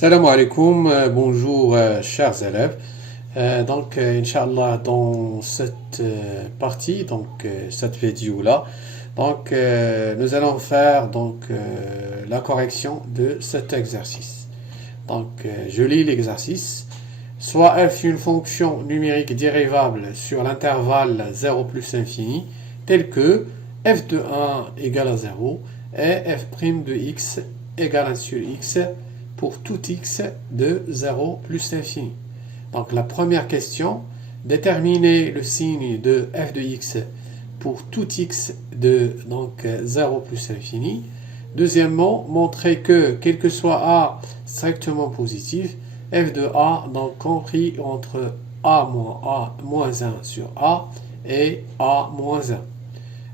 Salam alaikum, bonjour chers élèves. Inch'Allah, dans cette partie, cette vidéo-là, nous allons faire la correction de cet exercice. Je lis l'exercice. Soit f une fonction numérique dérivable sur l'intervalle 0 plus infini, tel que f de 1 égale à 0 et f' de x égale 1 sur x pour tout x de 0 plus infini. Donc la première question, déterminer le signe de f de x pour tout x de 0 plus infini. Deuxièmement, montrer que, quel que soit a strictement positif, f de a, compris entre a moins 1 sur a et a moins 1.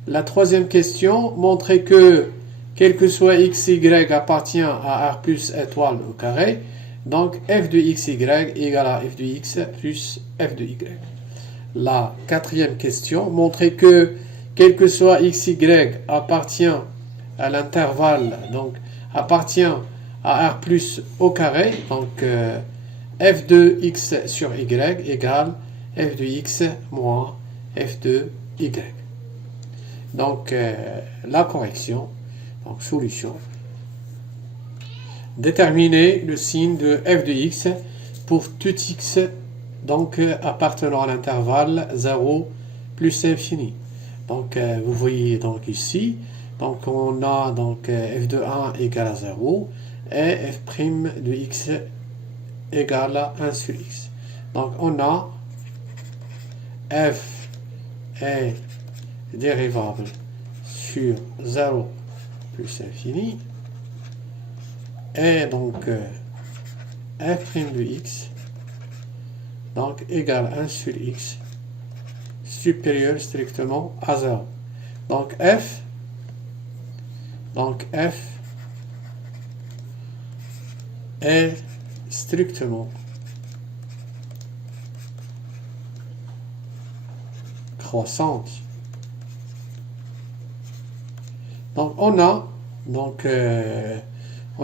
La troisième question, montrer que, quel que soit xy appartient à r plus étoile au carré, donc f de xy égale à f de x plus f de y. La quatrième question, montrer que, quel que soit xy appartient à l'intervalle, appartient à r plus au carré, f de x sur y égale f de x moins f de y. La correction, solution. Déterminer le signe de f de x pour tout x appartenant à l'intervalle 0 plus infini. Vous voyez ici, on a f de 1 égale à 0 et f' de x égale à 1 sur x. On a f est dérivable sur 0 plus infini et f' de x égale 1 sur x supérieur strictement à 0. F est strictement croissante. On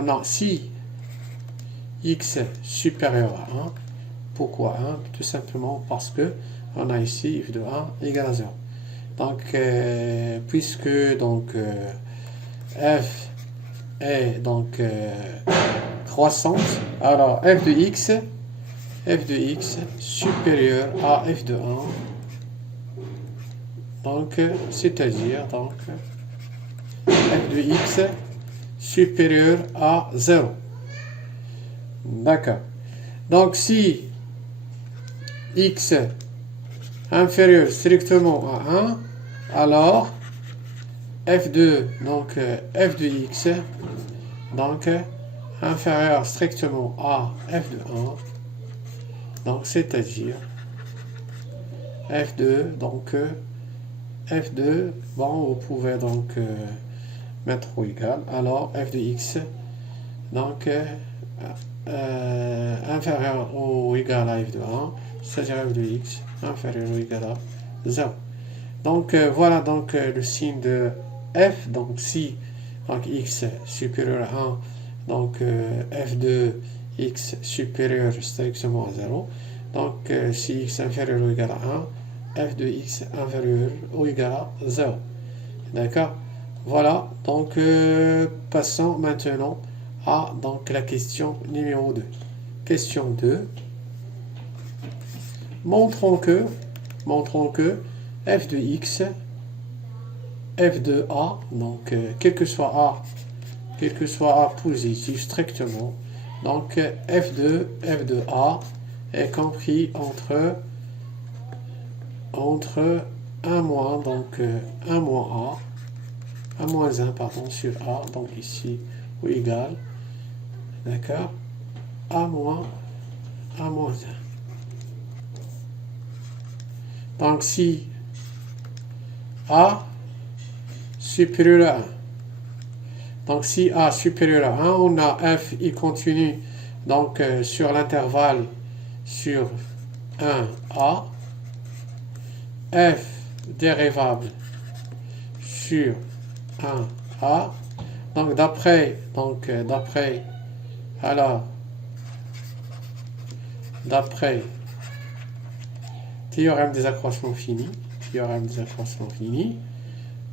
a si x supérieur à 1. Pourquoi 1? Tout simplement parce que on a ici f de 1 égale à 0. Puisque f est croissante, alors f de x supérieur à f de 1, c'est-à-dire f de x supérieur à 0. D'accord. Si x inférieur strictement à 1, alors f de x inférieur strictement à f de 1, c'est-à-dire f2, f2, vous pouvez mettre au égal, alors f de x inférieur ou égal à f de 1, c'est-à-dire f de x inférieur ou égal à 0. Voilà le signe de f. Si x supérieur à 1, f de x supérieur strictement à 0. Si x inférieur ou égal à 1, f de x inférieur ou égal à 0. D'accord? Voilà, passons maintenant à la question numéro 2. Question 2. Montrons que f de x, f de a, quel que soit a positif strictement, f de a est compris entre 1 moins, 1 moins a, 1 moins 1, sur a, ici, ou égal, d'accord, a moins 1. Si a supérieur à 1, si a supérieur à 1, on a f y continue, sur l'intervalle sur 1a, f dérivable sur 1a, d'après alors d'après théorème des accroissements finis,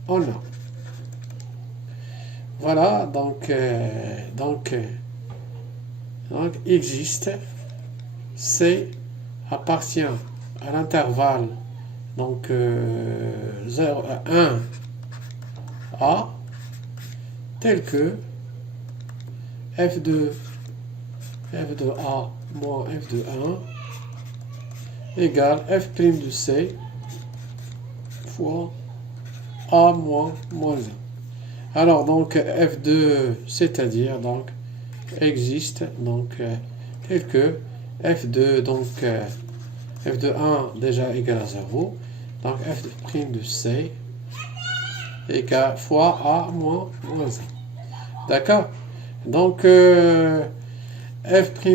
on a. Voilà, donc existe, C appartient à l'intervalle donc 1 A tel que f de A moins f de 1 égale f' de C fois A moins 1. Alors donc f2 c'est-à-dire donc existe donc tel que f2 donc f de 1 déjà égal à 0, donc f' de C égale fois A moins 1. D'accord? Donc f'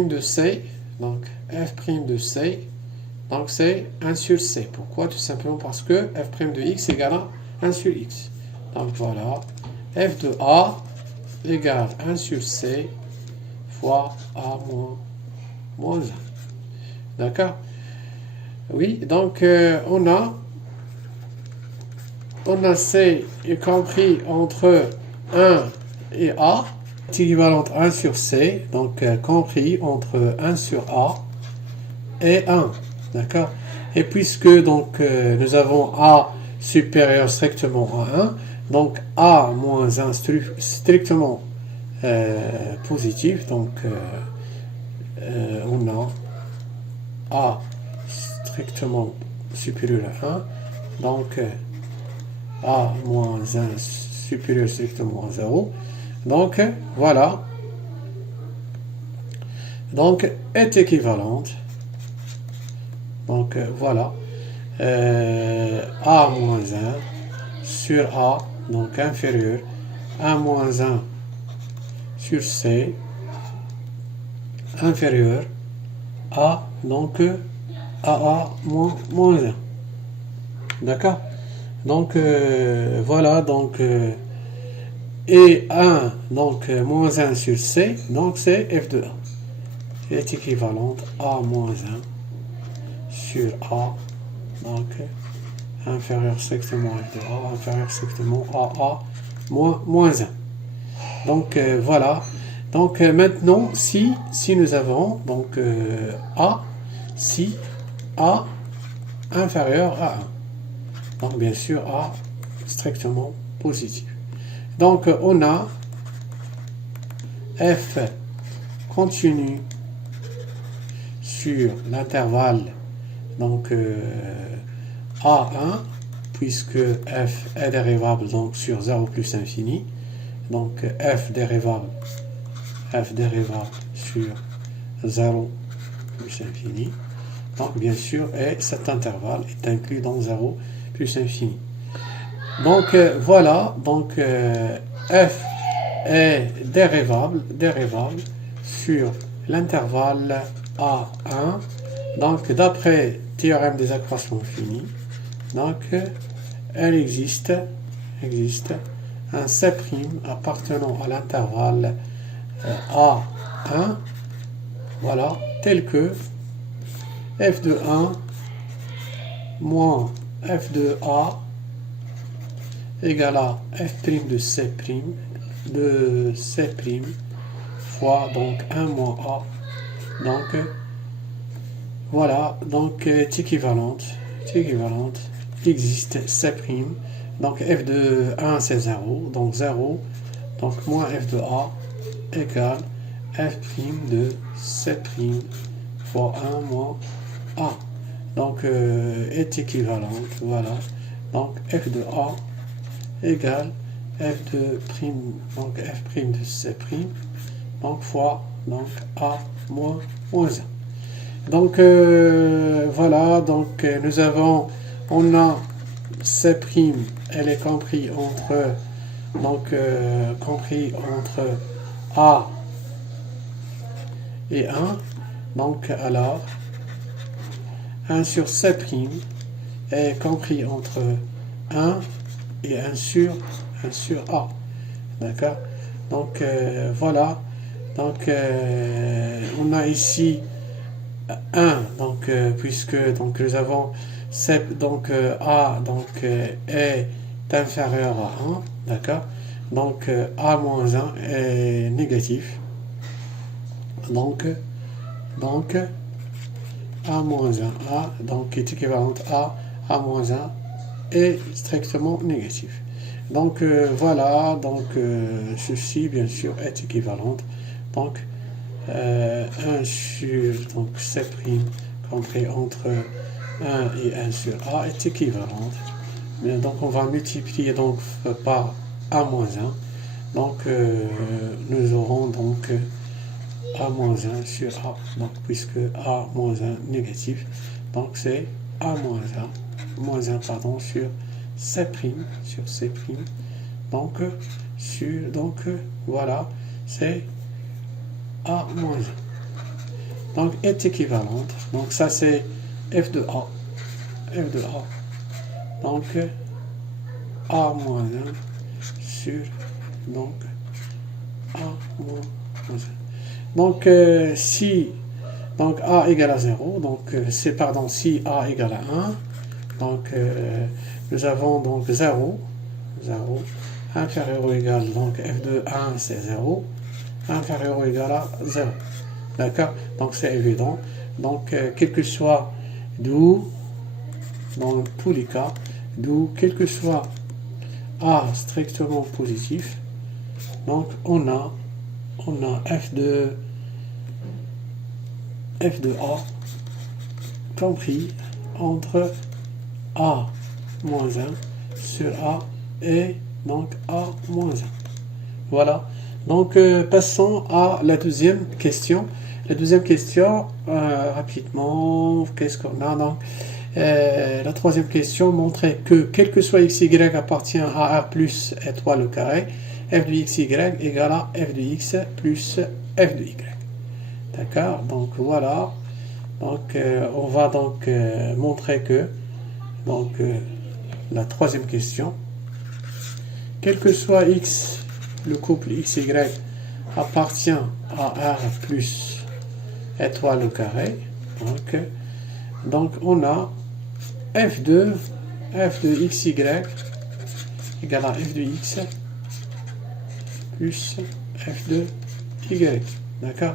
de C, donc f' de C, donc c'est 1 sur C. Pourquoi? Tout simplement parce que f' de x égale à 1 sur x. Donc voilà, f de A égale 1 sur C fois A moins 1. D'accord? Oui, donc on a C y compris entre 1 et A, est équivalente à 1 sur C, donc compris entre 1 sur A et 1. D'accord? Et puisque donc nous avons A supérieur strictement à 1, donc A moins 1 strictement positif, donc on a A strictement supérieur à 1, donc A moins 1 supérieur strictement à 0, donc voilà, donc est équivalente, donc voilà, A moins 1 sur A, donc inférieur, A moins 1 sur C, inférieur à, donc AA moins 1. D'accord? Donc voilà, donc et 1, donc moins 1 sur C, donc c'est f de A. Est équivalente à moins 1 sur A, donc inférieur strictement f de A, inférieur strictement à A moins 1. Donc voilà. Donc maintenant, si nous avons donc A, si A inférieur à 1. Donc bien sûr A strictement positif. Donc on a F continue sur l'intervalle donc A1, puisque F est dérivable donc sur 0 plus infini. Donc F dérivable sur 0 plus infini. Donc bien sûr, et cet intervalle est inclus dans 0 plus infini. Donc voilà, donc f est dérivable sur l'intervalle A1. Donc d'après théorème des accroissements finis, donc elle existe un C' appartenant à l'intervalle A1, voilà, tel que f de 1 moins f de A égale à f' de C' fois donc 1 moins A. Donc voilà, donc est équivalente, existe C', donc f de 1 c'est 0, donc 0, donc moins f de A égale f' de C' fois 1 moins A. Donc est équivalente, voilà, donc f de A égale f de prime, donc f' de C', donc fois donc A moins 1. Donc voilà, donc on a C', elle est compris entre A et 1, donc alors 1 sur C' est compris entre 1 et 1 sur A. D'accord? Donc voilà. Donc on a ici 1, donc puisque donc nous avons donc A donc est inférieur à 1, d'accord? Donc A moins 1 est négatif. Donc donc A moins 1, A donc est équivalente à A moins 1 est strictement négatif. Donc voilà, donc ceci bien sûr est équivalente. Donc 1 sur donc C' compris entre 1 et 1 sur A est équivalente. Mais donc on va multiplier donc par A moins 1. Donc nous aurons donc A moins 1 sur A. Donc puisque A moins 1 négatif, donc c'est A moins 1 pardon, sur C', sur C'. Donc sur donc voilà, c'est A moins 1. Donc est équivalente. Donc ça c'est F de A. F de A. Donc A moins 1 sur donc A moins 1. Donc si donc A égale à 0, donc c'est pardon si A égale à 1, donc nous avons donc 0, inférieur ou égal, donc F de 1 c'est 0, inférieur ou égal à 0. D'accord? Donc c'est évident. Donc quel que soit d'où, dans tous les cas, d'où quel que soit A strictement positif, donc on a F de A compris entre A moins 1 sur A et donc A moins 1. Voilà. Donc passons à la deuxième question. La deuxième question, rapidement, qu'est-ce qu'on a donc la troisième question montrait que quel que soit xy appartient à R plus étoile au carré, f de xy égale à f de x plus f de y. D'accord? Donc voilà. Donc on va donc montrer que donc la troisième question, quel que soit x, le couple xy appartient à R plus étoile au carré. Donc on a f de xy égale à f de x plus f de y. D'accord?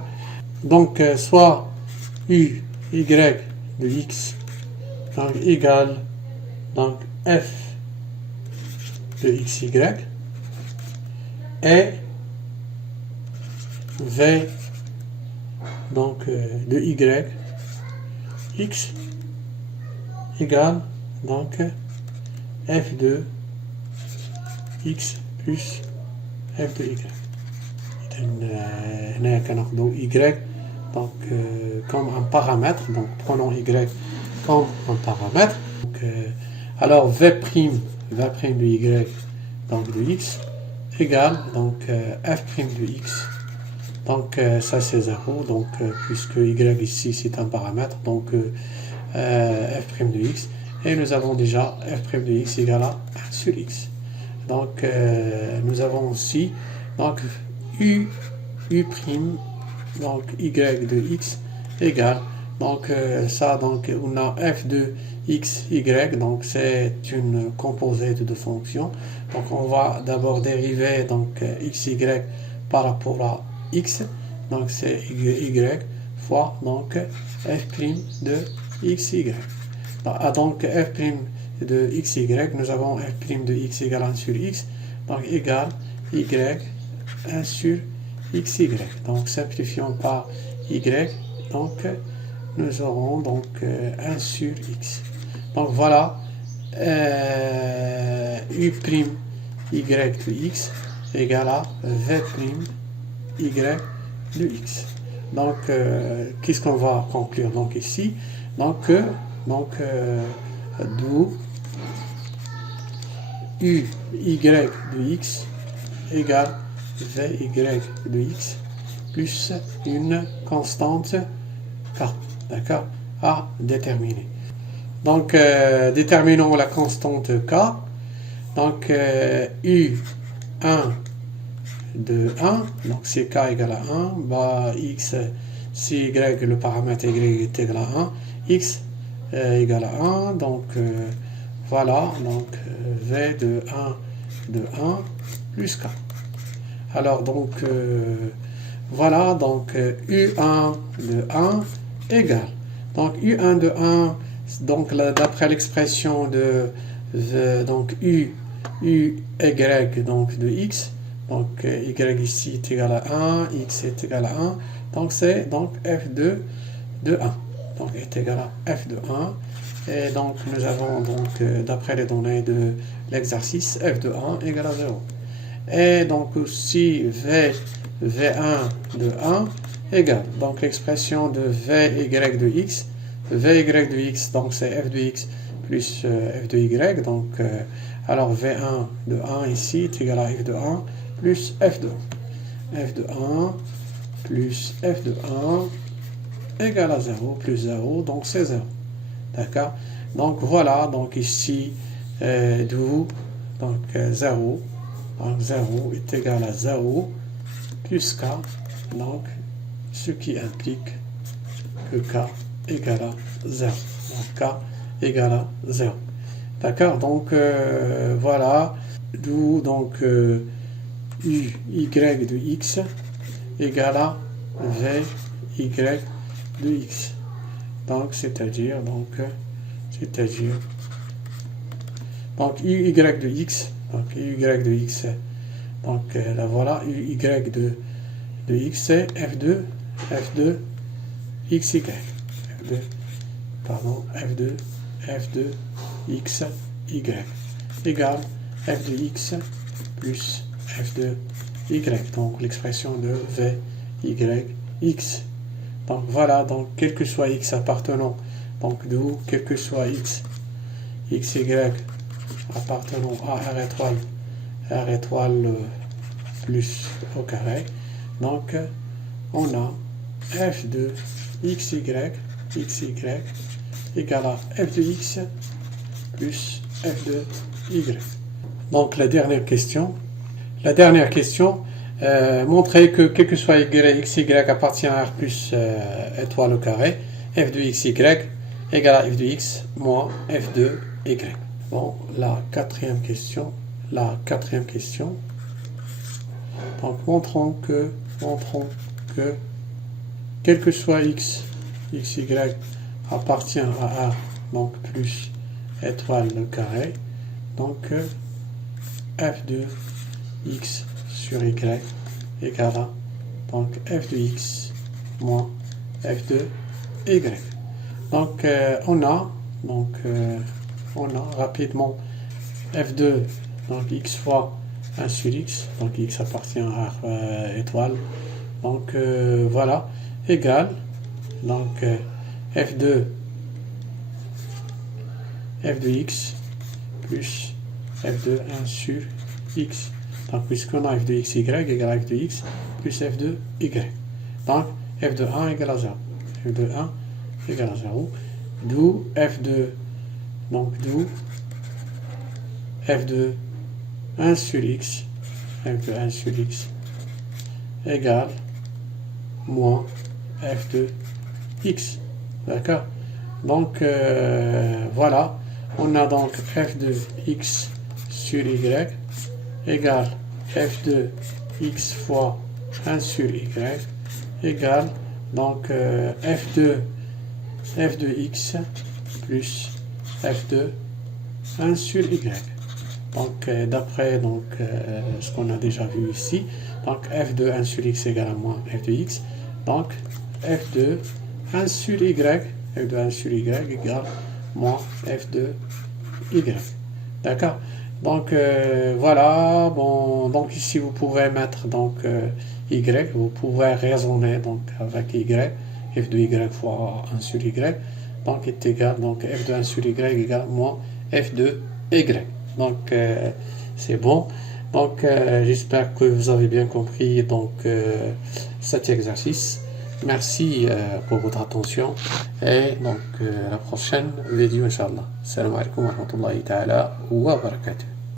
Donc soit u y de x donc égale donc f de xy et v donc de y x égale donc f de x plus f de y. هنا كناخدو y donc comme un paramètre, donc prenons y comme un paramètre. Donc, alors v' de y donc de x égale donc f' de x. Donc ça c'est 0, donc puisque y ici c'est un paramètre, donc f' de x, et nous avons déjà f' de x égale à 1 sur x. Donc nous avons aussi donc u donc y de x égale donc ça donc on a f de x y, donc c'est une composite de fonction. Donc on va d'abord dériver donc xy par rapport à x, donc c'est y fois donc f' de xy. Donc f' de xy, nous avons f' de x égale 1 sur x, donc égale y 1 sur xy. Donc simplifions par y, donc nous aurons donc 1 sur x. Donc voilà u' y de x égale à v' y de x. Donc qu'est-ce qu'on va conclure donc ici? Donc d'où u y de x égale vy de x plus une constante k, d'accord, à déterminer. Donc déterminons la constante k. Donc u1 de 1, donc c'est k égale à 1, bah x si y, le paramètre y est égal à 1, x égale à 1, donc voilà, donc v de 1 plus k. Alors donc voilà, donc u1 de 1 égale, donc u1 de 1, donc d'après l'expression de donc y donc de x, donc y ici est égal à 1, x est égal à 1, donc c'est donc f2 de 1, donc est égal à f de 1, et donc nous avons donc d'après les données de l'exercice f de 1 égale à 0. Et donc aussi v1 de 1 égale, donc l'expression de vy de x, vy de x, donc c'est f de x plus f de y, donc alors v1 de 1 ici est égal à f de 1 plus f de 1. F de 1 plus f de 1 égale à 0, plus 0, donc c'est 0. D'accord? Donc voilà, donc ici, d'où, donc 0, donc 0 est égal à 0 plus k, donc ce qui implique que k égale à 0. Donc k égale à 0. D'accord? Donc voilà, d'où donc y de x égale à vy de x. Donc c'est-à-dire donc uy de x, donc uy de x, donc là voilà, uy de x c'est f2 xy, f2 x y égale f de x plus f de y, donc l'expression de v y x. Donc voilà, donc quel que soit x appartenant, donc d'où quel que soit x y appartenant à r étoile plus au carré, donc on a f de xy égale à f de x plus f de y. Donc la dernière question montrer que quel que soit xy appartient à r plus étoile au carré, f de xy égale à f de x moins f de y. Bon, la quatrième question, donc montrons que quel que soit xy appartient à r, donc plus étoile au carré, donc f de x sur y égale à donc f de x moins f de y. Donc on a rapidement f2, donc x fois 1 sur x, donc x appartient à r étoile, donc voilà, égale donc f de x plus f de 1 sur x. Donc, puisqu'on a f de xy égale à f de x plus f de y. Donc, f de 1 égale à 0. F de 1 égale à 0. D'où f de 1 sur x, égale moins f de x. D'accord? Donc, voilà. On a donc f de x sur y égale f de x fois 1 sur y égale donc f de x plus f de 1 sur y. Donc d'après ce qu'on a déjà vu ici, donc f de 1 sur x égale à moins f de x, donc f de 1 sur y égale moins f de y. D'accord? Donc voilà, bon, donc ici vous pouvez mettre donc y, vous pouvez raisonner donc avec y, f de y fois 1 sur y, donc est égal, donc f de 1 sur y égale moins f de y. Donc c'est bon. Donc j'espère que vous avez bien compris donc cet exercice. Merci pour votre attention et donc la prochaine vidéo Inch'Allah. Salam alaikum wa rahmatullahi ta'ala wa barakatuh.